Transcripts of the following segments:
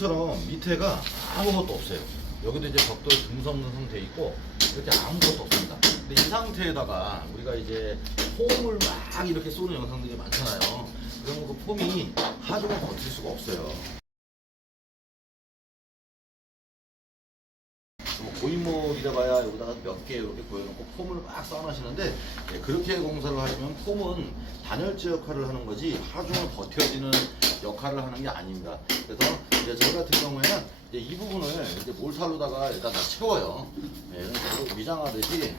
처럼 밑에가 아무것도 없어요. 여기도 이제 벽돌 듬성듬성 돼 있고 이렇게 아무것도 없습니다. 근데 이 상태에다가 우리가 이제 폼을 막 이렇게 쏘는 영상들이 많잖아요. 그러면 그 폼이 하중을 버틸 수가 없어요. 고인물이라 봐야 여기다가 몇 개 이렇게 보여놓고 폼을 막 쌓아놓으시는데 예, 그렇게 공사를 하시면 폼은 단열재 역할을 하는 거지 하중을 버텨지는 역할을 하는 게 아닙니다. 그래서 이제 저 같은 경우에는 이제 이 부분을 이제 몰탈로다가 일단 다 채워요. 예, 이런 식으로 위장하듯이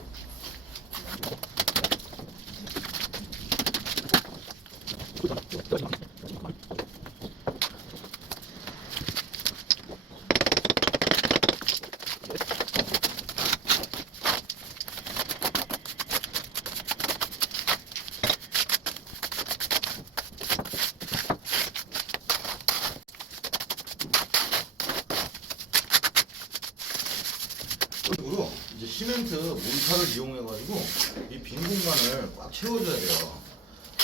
식으로 이제 시멘트 몰타를 이용해가지고 이 빈 공간을 꽉 채워줘야 돼요.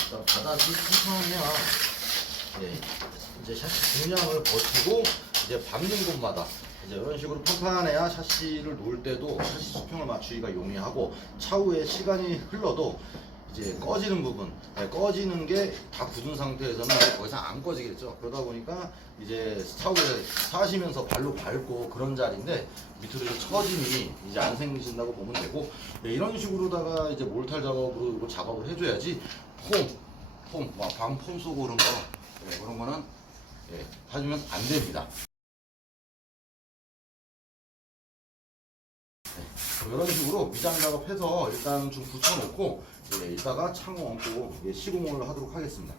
그러니까 바닥이 튼튼하면 예, 이제 샤시 중량을 버티고 이제 밟는 곳마다 이제 이런 식으로 평판해야 샤시를 놓을 때도 샤시 수평을 맞추기가 용이하고 차후에 시간이 흘러도 이제 꺼지는 부분, 예, 꺼지는 게 다 굳은 상태에서는 더 이상 안 꺼지겠죠. 그러다 보니까 이제 차후에 사시면서 발로 밟고 그런 자리인데 밑으로 이제 처짐이 이제 안 생기신다고 보면 되고 네, 이런 식으로다가 이제 몰탈 작업으로 이거 작업을 해줘야지 폼, 폼, 막 방폼 쏘고 그런 거 예, 그런 거는 예, 해주면 안 됩니다. 이런 식으로 위장 작업해서 일단 좀 붙여놓고 예, 이따가 창호 얹고 예, 시공을 하도록 하겠습니다.